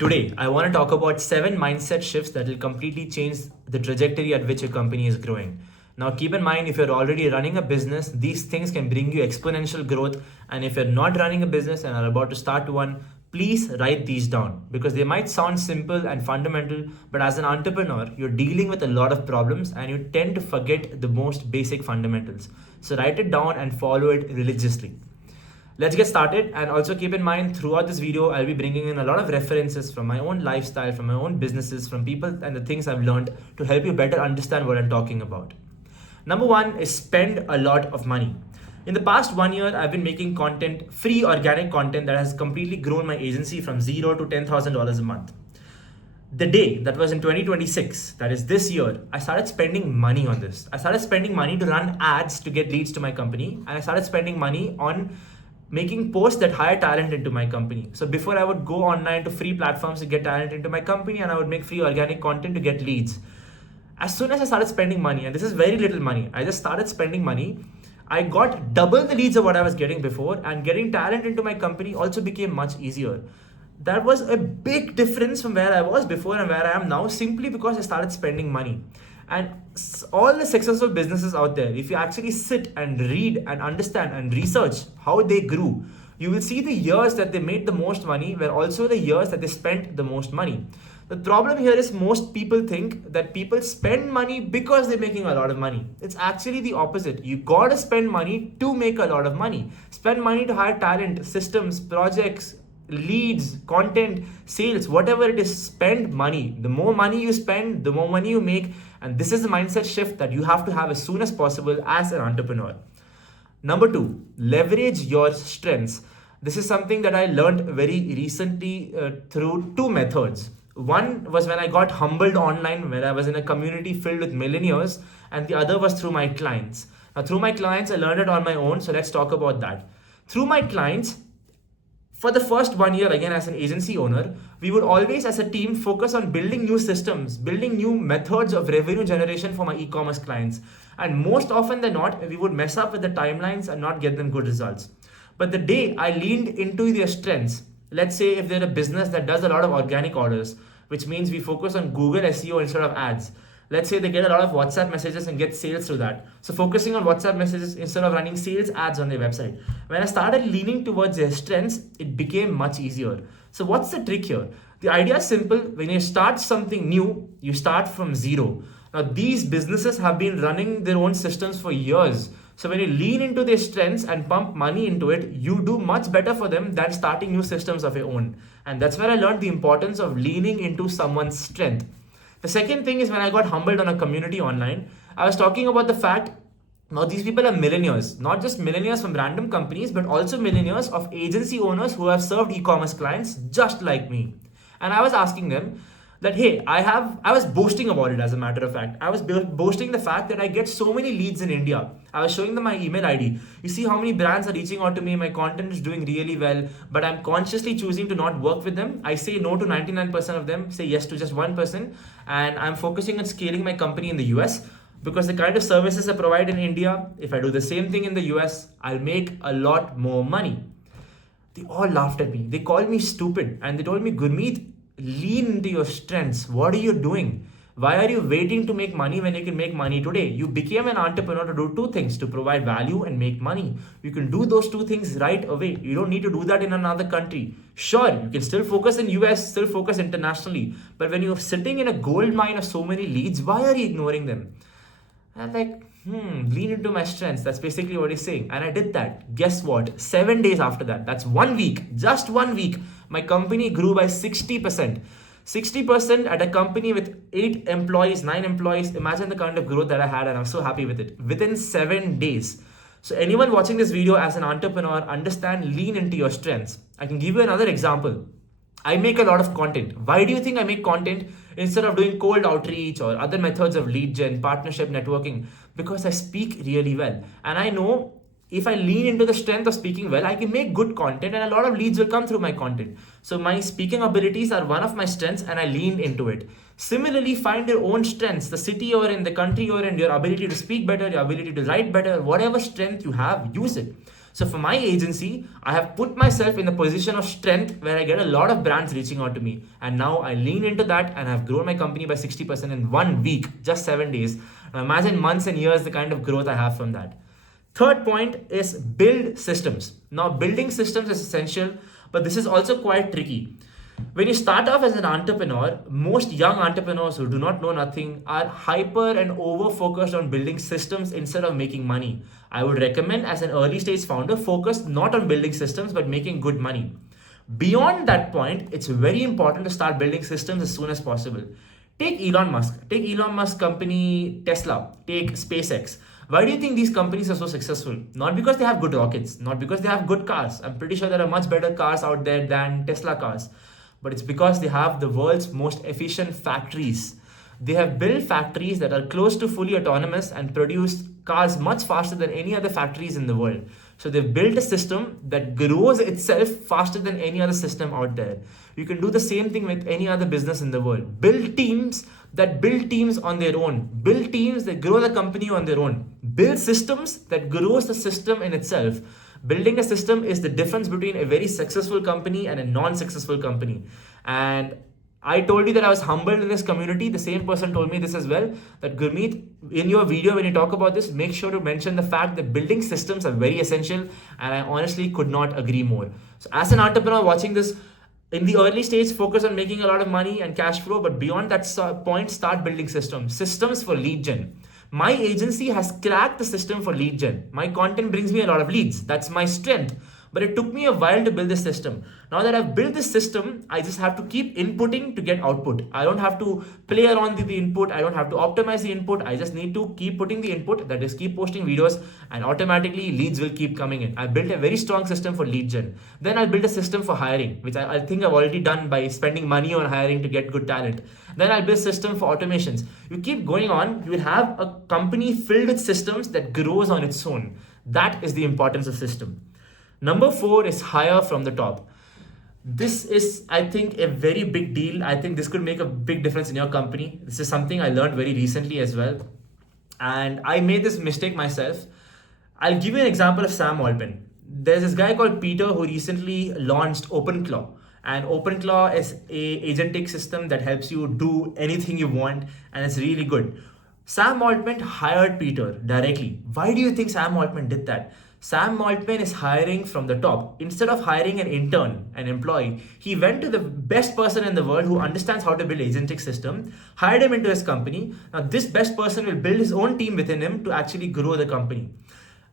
Today, I want to talk about 7 mindset shifts that will completely change the trajectory at which your company is growing. Now, keep in mind, if you're already running a business, these things can bring you exponential growth. And if you're not running a business and are about to start one, please write these down because they might sound simple and fundamental, but as an entrepreneur, you're dealing with a lot of problems and you tend to forget the most basic fundamentals. So, write it down and follow it religiously. Let's get started, and also keep in mind throughout this video I'll be bringing in a lot of references from my own lifestyle, from my own businesses, from people and the things I've learned to help you better understand what I'm talking about. Number 1 is spend a lot of money. In the past 1 year, I've been making content, free organic content that has completely grown my agency from $0 to $10,000 a month. The day that was in 2026, that is this year, I started spending money on this. I started spending money to run ads to get leads to my company, and I started spending money on making posts that hire talent into my company. So before, I would go online to free platforms to get talent into my company, and I would make free organic content to get leads. As soon as I started spending money, and this is very little money, I just started spending money, I got double the leads of what I was getting before, and getting talent into my company also became much easier. That was a big difference from where I was before and where I am now, simply because I started spending money. And all the successful businesses out there, if you actually sit and read and understand and research how they grew, you will see the years that they made the most money were also the years that they spent the most money. The problem here is most people think that people spend money because they're making a lot of money. It's actually the opposite. You gotta spend money to make a lot of money. Spend money to hire talent, systems, projects, leads, content, sales, whatever it is, spend money. The more money you spend, the more money you make. And this is the mindset shift that you have to have as soon as possible as an entrepreneur. Number 2, leverage your strengths. This is something that I learned very recently through 2 methods. One was when I got humbled online, where I was in a community filled with millionaires, and the other was through my clients. Now, through my clients, I learned it on my own, so let's talk about that. Through my clients, for the first 1 year, again, as an agency owner, we would always, as a team, focus on building new systems, building new methods of revenue generation for my e-commerce clients. And most often than not, we would mess up with the timelines and not get them good results. But the day I leaned into their strengths, let's say if they're a business that does a lot of organic orders, which means we focus on Google SEO instead of ads. Let's say they get a lot of WhatsApp messages and get sales through that. So focusing on WhatsApp messages instead of running sales ads on their website. When I started leaning towards their strengths, it became much easier. So what's the trick here? The idea is simple. When you start something new, you start from zero. Now, these businesses have been running their own systems for years. So when you lean into their strengths and pump money into it, you do much better for them than starting new systems of your own. And that's where I learned the importance of leaning into someone's strength. The second thing is when I got humbled on a community online, I was talking about the fact now these people are millionaires, not just millionaires from random companies, but also millionaires of agency owners who have served e-commerce clients just like me. And I was asking them that, hey, I was boasting about it, as a matter of fact. I was boasting the fact that I get so many leads in India. I was showing them my email ID. You see how many brands are reaching out to me. My content is doing really well, but I'm consciously choosing to not work with them. I say no to 99% of them, say yes to just 1%. And I'm focusing on scaling my company in the US because the kind of services I provide in India, if I do the same thing in the US, I'll make a lot more money. They all laughed at me. They called me stupid and they told me, Gurmeet, lean into your strengths. What are you doing? Why are you waiting to make money when you can make money today? You became an entrepreneur to do 2 things, to provide value and make money. You can do those 2 things right away. You don't need to do that in another country. Sure, you can still focus in US, still focus internationally. But when you're sitting in a gold mine of so many leads, why are you ignoring them? And I'm like, lean into my strengths. That's basically what he's saying. And I did that. Guess what? 7 days after that, that's 1 week, just 1 week, my company grew by 60%. 60% at a company with 8 employees, 9 employees. Imagine the kind of growth that I had, and I'm so happy with it. Within 7 days. So anyone watching this video as an entrepreneur, understand, lean into your strengths. I can give you another example. I make a lot of content. Why do you think I make content instead of doing cold outreach or other methods of lead gen, partnership, networking? Because I speak really well. And I know if I lean into the strength of speaking well, I can make good content and a lot of leads will come through my content. So my speaking abilities are one of my strengths and I lean into it. Similarly, find your own strengths, the city you're in, the country you're in, your ability to speak better, your ability to write better, whatever strength you have, use it. So for my agency, I have put myself in a position of strength where I get a lot of brands reaching out to me. And now I lean into that and have grown my company by 60% in 1 week, just 7 days. Now imagine months and years, the kind of growth I have from that. Third point is build systems. Now, building systems is essential, but this is also quite tricky. When you start off as an entrepreneur, most young entrepreneurs who do not know nothing are hyper and over focused on building systems instead of making money. I would recommend, as an early stage founder, focus not on building systems but making good money. Beyond that point, it's very important to start building systems as soon as possible. Take Elon Musk. Take Elon Musk's company Tesla. Take SpaceX. Why do you think these companies are so successful? Not because they have good rockets, not because they have good cars. I'm pretty sure there are much better cars out there than Tesla cars. But it's because they have the world's most efficient factories. They have built factories that are close to fully autonomous and produce cars much faster than any other factories in the world. So they've built a system that grows itself faster than any other system out there. You can do the same thing with any other business in the world. Build teams that build teams on their own. Build teams that grow the company on their own. Build systems that grows the system in itself. Building a system is the difference between a very successful company and a non-successful company. And I told you that I was humbled in this community. The same person told me this as well, that Gurmeet, in your video, when you talk about this, make sure to mention the fact that building systems are very essential. And I honestly could not agree more. So as an entrepreneur watching this, in the early stage, focus on making a lot of money and cash flow. But beyond that point, start building systems. Systems for lead gen. My agency has cracked the system for lead gen. My content brings me a lot of leads. That's my strength. But it took me a while to build this system. Now that I've built this system, I just have to keep inputting to get output. I don't have to play around with the input. I don't have to optimize the input. I just need to keep putting the input, that is keep posting videos, and automatically leads will keep coming in. I built a very strong system for lead gen. Then I'll build a system for hiring, which I think I've already done by spending money on hiring to get good talent. Then I'll build a system for automations. You keep going on, you will have a company filled with systems that grows on its own. That is the importance of system. Number 4 is hire from the top. This is, I think, a very big deal. I think this could make a big difference in your company. This is something I learned very recently as well. And I made this mistake myself. I'll give you an example of Sam Altman. There's this guy called Peter who recently launched OpenClaw. And OpenClaw is a agentic system that helps you do anything you want, and it's really good. Sam Altman hired Peter directly. Why do you think Sam Altman did that? Sam Altman is hiring from the top. Instead of hiring an intern, an employee, he went to the best person in the world who understands how to build agentic system, hired him into his company. Now this best person will build his own team within him to actually grow the company.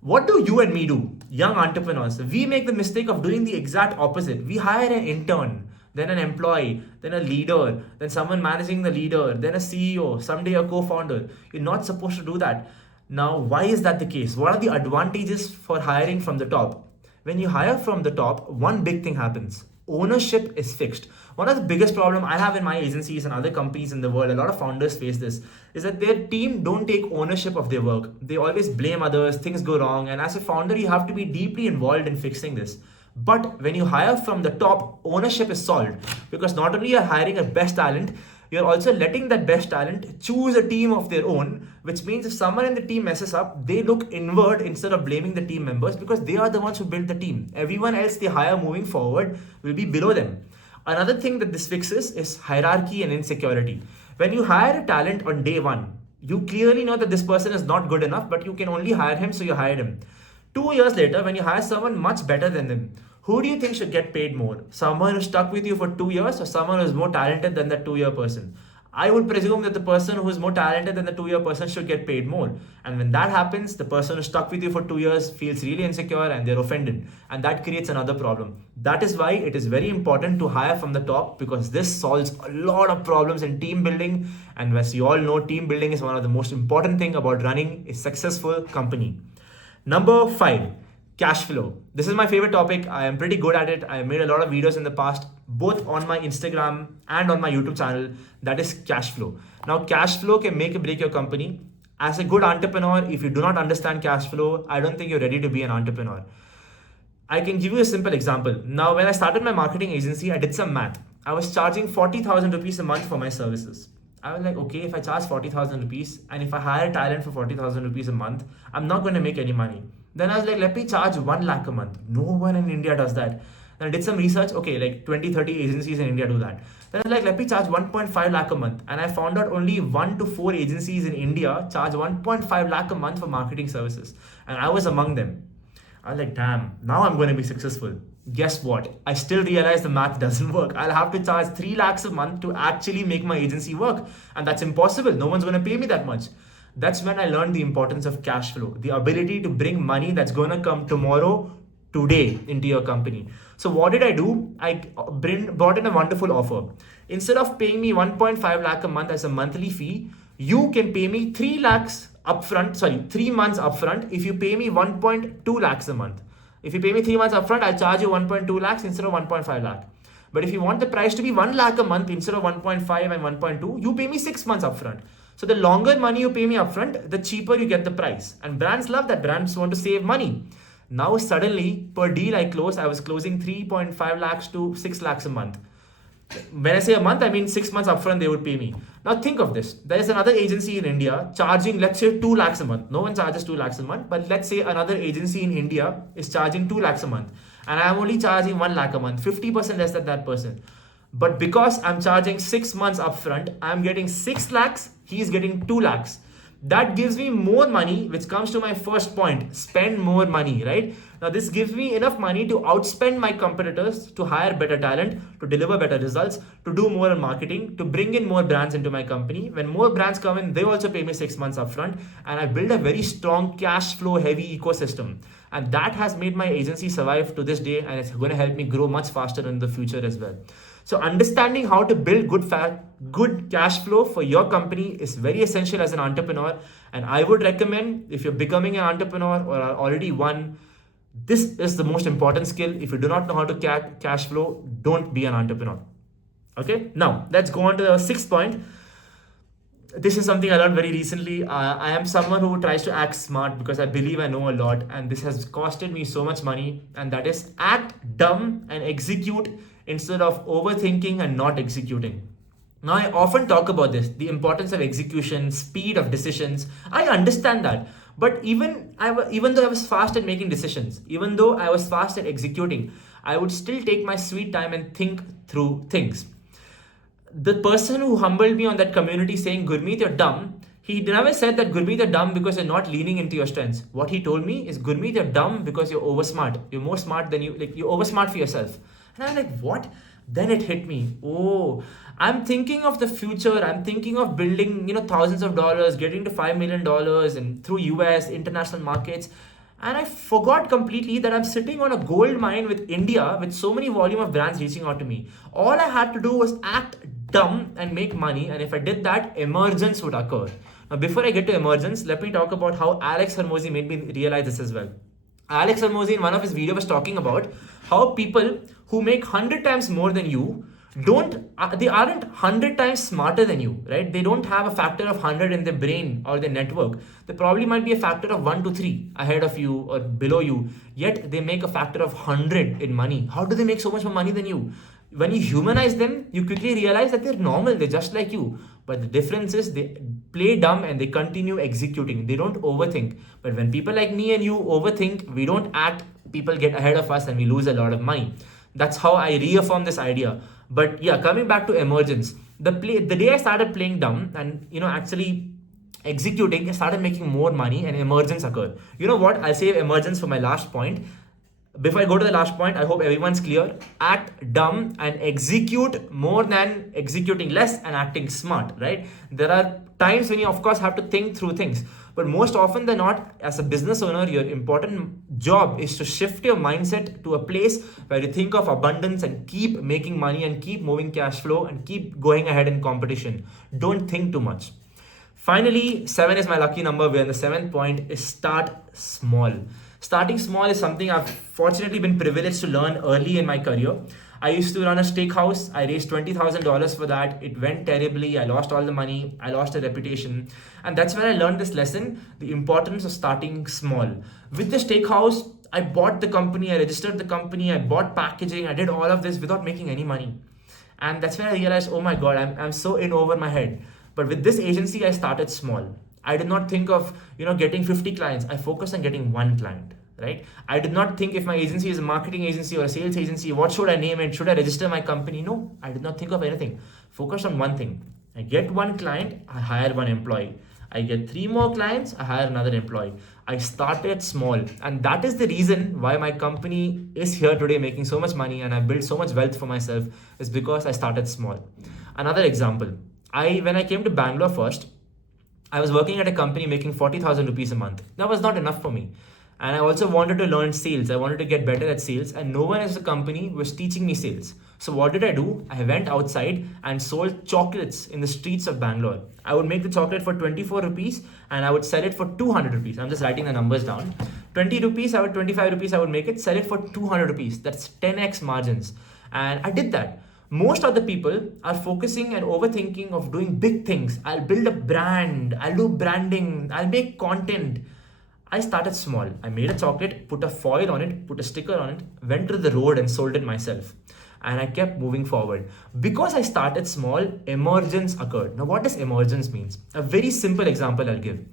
What do you and me do, young entrepreneurs? We make the mistake of doing the exact opposite. We hire an intern, then an employee, then a leader, then someone managing the leader, then a CEO, someday a co-founder. You're not supposed to do that. Now, why is that the case? What are the advantages for hiring from the top? When you hire from the top, one big thing happens. Ownership is fixed. One of the biggest problem I have in my agencies and other companies in the world, a lot of founders face this, is that their team don't take ownership of their work. They always blame others, things go wrong, and as a founder, you have to be deeply involved in fixing this. But when you hire from the top, ownership is solved, because not only you're hiring a best talent, you're also letting that best talent choose a team of their own, which means if someone in the team messes up, they look inward instead of blaming the team members, because they are the ones who built the team. Everyone else they hire moving forward will be below them. Another thing that this fixes is hierarchy and insecurity. When you hire a talent on day one, you clearly know that this person is not good enough, but you can only hire him, so you hired him. 2 years later, when you hire someone much better than them, who do you think should get paid more? Someone who stuck with you for 2 years, or someone who is more talented than that 2-year person? I would presume that the person who is more talented than the 2-year person should get paid more. And when that happens, the person who stuck with you for 2 years feels really insecure and they're offended. And that creates another problem. That is why it is very important to hire from the top, because this solves a lot of problems in team building. And as you all know, team building is one of the most important things about running a successful company. Number 5. Cash flow. This is my favorite topic. I am pretty good at it. I have made a lot of videos in the past, both on my Instagram and on my YouTube channel. That is cash flow. Now, cash flow can make or break your company. As a good entrepreneur, if you do not understand cash flow, I don't think you're ready to be an entrepreneur. I can give you a simple example. Now, when I started my marketing agency, I did some math. I was charging 40,000 rupees a month for my services. I was like, okay, if I charge 40,000 rupees and if I hire talent for 40,000 rupees a month, I'm not going to make any money. Then I was like, let me charge 1 lakh a month. No one in India does that. And I did some research. Okay, like 20, 30 agencies in India do that. Then I was like, let me charge 1.5 lakh a month. And I found out only 1 to 4 agencies in India charge 1.5 lakh a month for marketing services. And I was among them. I was like, damn, now I'm going to be successful. Guess what? I still realize the math doesn't work. I'll have to charge 3 lakhs a month to actually make my agency work. And that's impossible. No one's going to pay me that much. That's when I learned the importance of cash flow, the ability to bring money that's going to come tomorrow, today into your company. So what did I do? I brought in a wonderful offer. Instead of paying me 1.5 lakh a month as a monthly fee, you can pay me 3 lakhs upfront, 3 months upfront if you pay me 1.2 lakhs a month. If you pay me 3 months upfront, I'll charge you 1.2 lakhs instead of 1.5 lakh. But if you want the price to be 1 lakh a month instead of 1.5 and 1.2, you pay me 6 months upfront. So the longer money you pay me upfront, the cheaper you get the price. And brands love that. Brands want to save money. Now suddenly, per deal I was closing 3.5 lakhs to 6 lakhs a month. When I say a month, I mean 6 months upfront they would pay me. Now think of this. There is another agency in India charging, let's say, 2 lakhs a month. No one charges 2 lakhs a month, but let's say another agency in India is charging 2 lakhs a month. And I'm only charging 1 lakh a month, 50% less than that person. But because I'm charging 6 months upfront, I'm getting 6 lakhs, he's getting 2 lakhs. That gives me more money, which comes to my first point, spend more money, right? Now this gives me enough money to outspend my competitors, to hire better talent, to deliver better results, to do more in marketing, to bring in more brands into my company. When more brands come in, they also pay me 6 months upfront, and I build a very strong cash flow heavy ecosystem. And that has made my agency survive to this day, and it's going to help me grow much faster in the future as well. So understanding how to build good cash flow for your company is very essential as an entrepreneur. And I would recommend, if you're becoming an entrepreneur or are already one, this is the most important skill. If you do not know how to cash flow, don't be an entrepreneur. Okay, now let's go on to the 6th point. This is something I learned very recently. I am someone who tries to act smart because I believe I know a lot, and this has costed me so much money. And that is, act dumb and execute instead of overthinking and not executing. Now, I often talk about this, the importance of execution, speed of decisions. I understand that. But even though I was fast at making decisions, even though I was fast at executing, I would still take my sweet time and think through things. The person who humbled me on that community saying, Gurmeet, you're dumb, he never said that, Gurmeet, you're dumb because you're not leaning into your strengths. What he told me is, Gurmeet, you're dumb because you're over smart. You're more smart than you're over smart for yourself. And I was like, what? Then it hit me. Oh, I'm thinking of the future. I'm thinking of building, thousands of dollars, getting to $5 million and through US, international markets. And I forgot completely that I'm sitting on a gold mine with India with so many volume of brands reaching out to me. All I had to do was act dumb and make money. And if I did that, emergence would occur. Now, before I get to emergence, let me talk about how Alex Hormozi made me realize this as well. Alex Hormozi in one of his videos was talking about how people who make 100 times more than you they aren't 100 times smarter than you, right? They don't have a factor of 100 in their brain or their network. They probably might be a factor of 1 to 3 ahead of you or below you, yet they make a factor of 100 in money. How do they make so much more money than you? When you humanize them, you quickly realize that they're normal, they're just like you. But the difference is they play dumb and they continue executing. They don't overthink. But when people like me and you overthink, we don't act, people get ahead of us and we lose a lot of money. That's how I reaffirm this idea. But yeah, coming back to emergence, the day I started playing dumb and actually executing, I started making more money and emergence occurred. You know what? I'll save emergence for my last point. Before I go to the last point, I hope everyone's clear. Act dumb and execute more than executing less and acting smart, right? There are times when you, of course, have to think through things. But most often than not, as a business owner, your important job is to shift your mindset to a place where you think of abundance and keep making money and keep moving cash flow and keep going ahead in competition. Don't think too much. Finally, 7 is my lucky number, where the 7th point is start small. Starting small is something I've fortunately been privileged to learn early in my career. I used to run a steakhouse. I raised $20,000 for that. It went terribly. I lost all the money. I lost a reputation. And that's when I learned this lesson, the importance of starting small. With the steakhouse, I bought the company. I registered the company. I bought packaging. I did all of this without making any money. And that's when I realized, oh my God, I'm so in over my head. But with this agency, I started small. I did not think of, getting 50 clients. I focused on getting one client. right? I did not think if my agency is a marketing agency or a sales agency, what should I name it? Should I register my company? No, I did not think of anything. Focus on one thing. I get one client, I hire one employee. I get 3 more clients, I hire another employee. I started small, and that is the reason why my company is here today making so much money and I've built so much wealth for myself, is because I started small. Another example, when I came to Bangalore first, I was working at a company making 40,000 rupees a month. That was not enough for me. And I also wanted to learn sales. I wanted to get better at sales, and no one at the company was teaching me sales. So what did I do? I went outside and sold chocolates in the streets of Bangalore. I would make the chocolate for 24 rupees and I would sell it for 200 rupees. I'm just writing the numbers down. 20 rupees, 25 rupees, I would make it, sell it for 200 rupees. That's 10x margins. And I did that. Most of the people are focusing and overthinking of doing big things. I'll build a brand, I'll do branding, I'll make content. I started small. I made a chocolate, put a foil on it, put a sticker on it, went to the road and sold it myself. And I kept moving forward. Because I started small, emergence occurred. Now, what does emergence means? A very simple example I'll give.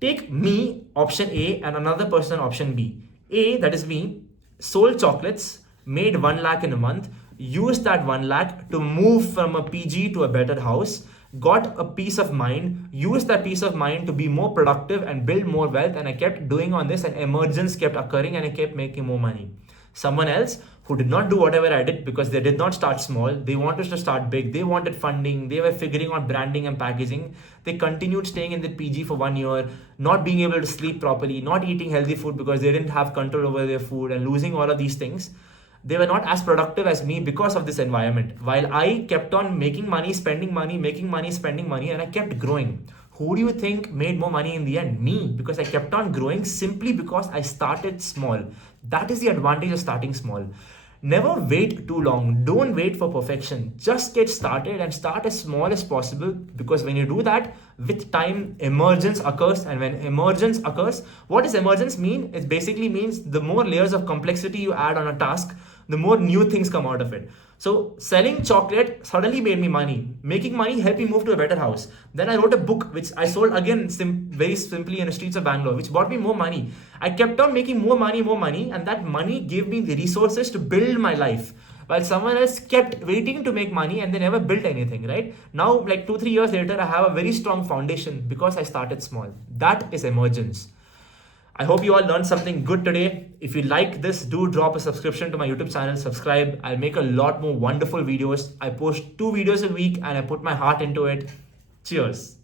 Take me, option A, and another person, option B. A, that is me, sold chocolates, made 1 lakh in a month, used that 1 lakh to move from a PG to a better house, got a peace of mind, used that peace of mind to be more productive and build more wealth, and I kept doing on this, and emergence kept occurring and I kept making more money. Someone else who did not do whatever I did because they did not start small, they wanted to start big, they wanted funding, they were figuring out branding and packaging, they continued staying in the PG for 1 year, not being able to sleep properly, not eating healthy food because they didn't have control over their food, and losing all of these things. They were not as productive as me because of this environment. While I kept on making money, spending money, making money, spending money, and I kept growing. Who do you think made more money in the end? Me, because I kept on growing simply because I started small. That is the advantage of starting small. Never wait too long. Don't wait for perfection. Just get started and start as small as possible, because when you do that, with time, emergence occurs. And when emergence occurs, what does emergence mean? It basically means the more layers of complexity you add on a task, the more new things come out of it. So selling chocolate suddenly made me money. Making money helped me move to a better house. Then I wrote a book which I sold again very simply in the streets of Bangalore, which brought me more money. I kept on making more money, and that money gave me the resources to build my life. While someone else kept waiting to make money and they never built anything, right? Now, like 2-3 years later, I have a very strong foundation because I started small. That is emergence. I hope you all learned something good today. If you like this, do drop a subscription to my YouTube channel, subscribe. I'll make a lot more wonderful videos. I post 2 videos a week and I put my heart into it. Cheers.